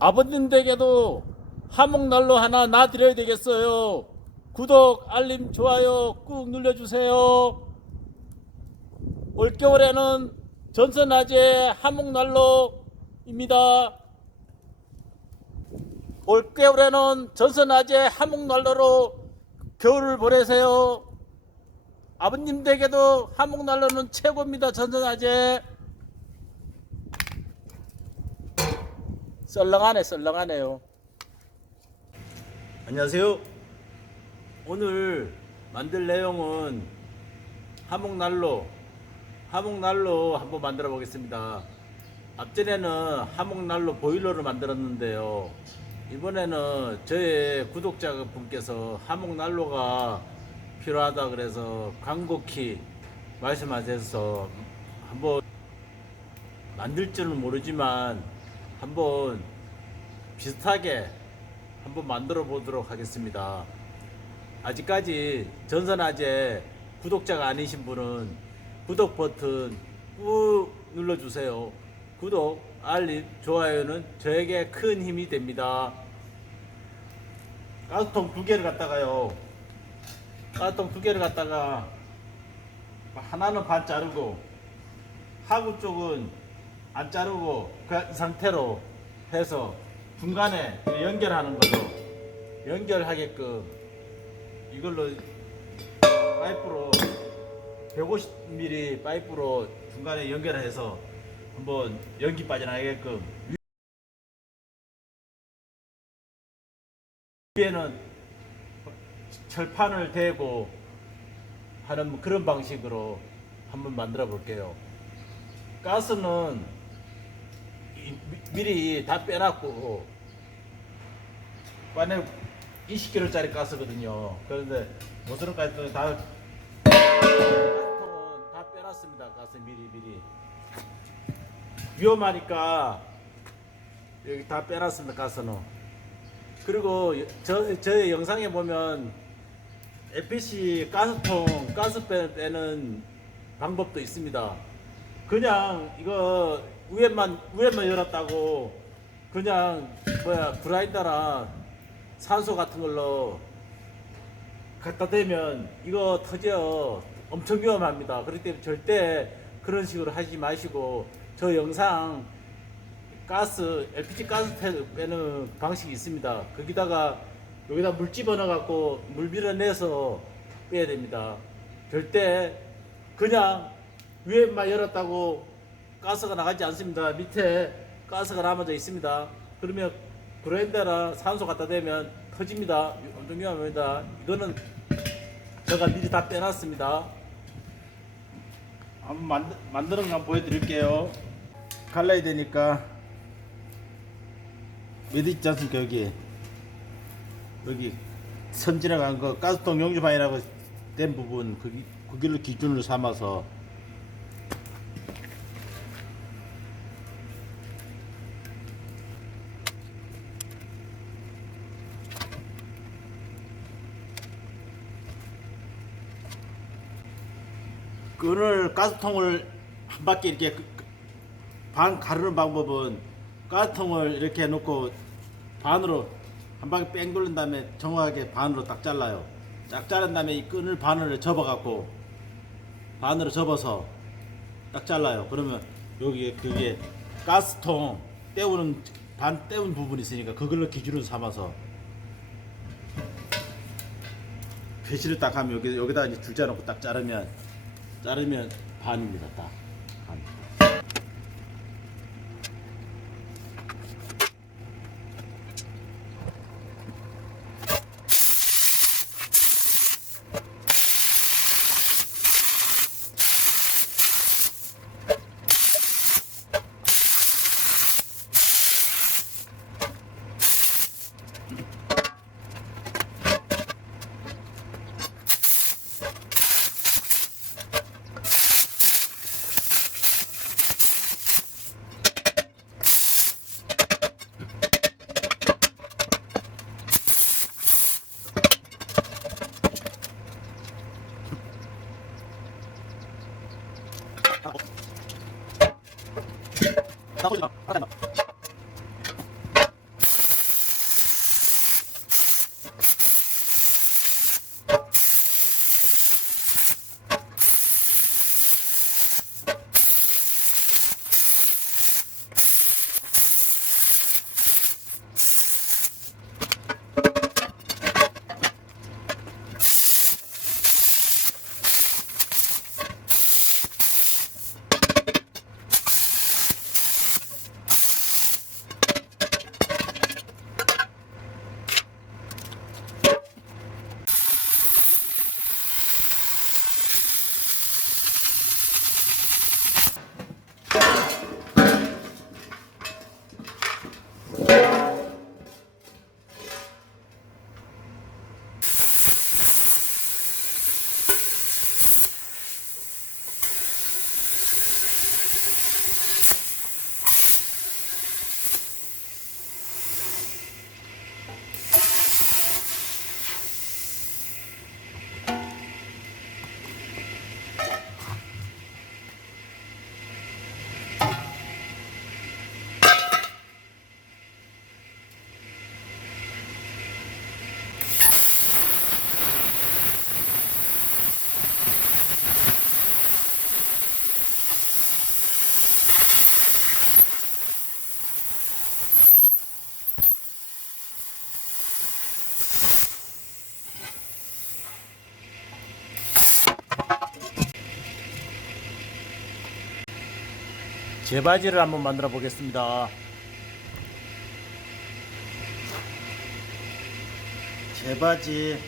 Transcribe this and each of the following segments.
아버님 댁에도 화목난로 하나 놔드려야 되겠어요. 구독, 알림, 좋아요 꾹 눌러주세요. 올겨울에는 전선화재 화목난로입니다. 올겨울에는 전선화재 화목난로로 겨울을 보내세요. 아버님 댁에도 화목난로는 최고입니다. 전선화재. 썰렁하네 썰렁하네요. 안녕하세요. 오늘 만들 내용은 하목난로 하목난로 한번 만들어 보겠습니다. 앞전에는 하목난로 보일러를 만들었는데요. 이번에는 저의 구독자 분께서 하목난로가 필요하다 그래서 광고키 말씀하셔서 한번 만들 줄은 모르지만 한번 비슷하게 한번 만들어 보도록 하겠습니다. 아직까지 전선아재 구독자가 아니신 분은 구독 버튼 꾹 눌러주세요. 구독, 알림, 좋아요는 저에게 큰 힘이 됩니다. 가스통 두 개를 갖다가요. 가스통 두 개를 갖다가 하나는 반 자르고 하구 쪽은 안 자르고 그이 상태로 해서 중간에 연결하는 걸로 연결하게끔 이걸로 파이프로 150mm 파이프로 중간에 연결해서 한번 연기 빠져나가게끔 위에는 철판을 대고 하는 그런 방식으로 한번 만들어 볼게요. 가스는 이- 미- 미리 다 빼놨고 관에 20kg짜리 가스거든요. 그런데 모서리까지 다 다 빼놨습니다. 가스 미리 미리 위험하니까 여기 다 빼놨습니다. 가스는 그리고 저 저의 영상에 보면 LPC 가스통 가스 빼- 빼는 방법도 있습니다. 그냥 이거 위에만 위에만 열었다고 그냥 뭐야 그라인더나 산소 같은 걸로 갖다 대면 이거 터져 엄청 위험합니다. 그렇기 때문에 절대 그런 식으로 하지 마시고 저 영상 가스 LPG 가스 태- 빼는 방식이 있습니다. 거기다가 여기다 물 집어넣어 갖고 물 밀어내서 빼야 됩니다. 절대 그냥 위에만 열었다고 가스가 나가지 않습니다. 밑에 가스가 남아져 있습니다. 그러면 그랜더나 산소 갖다 대면 터집니다. 엄청 위험합니다. 이거는 제가 미리 다 빼놨습니다. 한번 만드, 만드는 거 한번 보여드릴게요. 갈라야 되니까 어디 있지 않습니까 여기 여기 선 지나간 거 가스통 용접판이라고 된 부분 거기 거기를 기준으로 삼아서 끈을 가스통을 한 바퀴 이렇게 그- 그- 반 가르는 방법은 가스통을 이렇게 해놓고 반으로 한 바퀴 뺑 돌린 다음에 정확하게 반으로 딱 잘라요. 딱 자른 다음에 이 끈을 반으로 접어갖고 반으로 접어서 딱 잘라요. 그러면 여기에 그게 가스통 때우는 반 때운 부분이 있으니까 그걸로 기준으로 삼아서 배시를 딱 하면 여기 여기다 이제 줄자 놓고 딱 자르면 자르면 반입니다. 딱 반. 제 바지를 한번 만들어 보겠습니다. 제 바지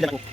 Yeah.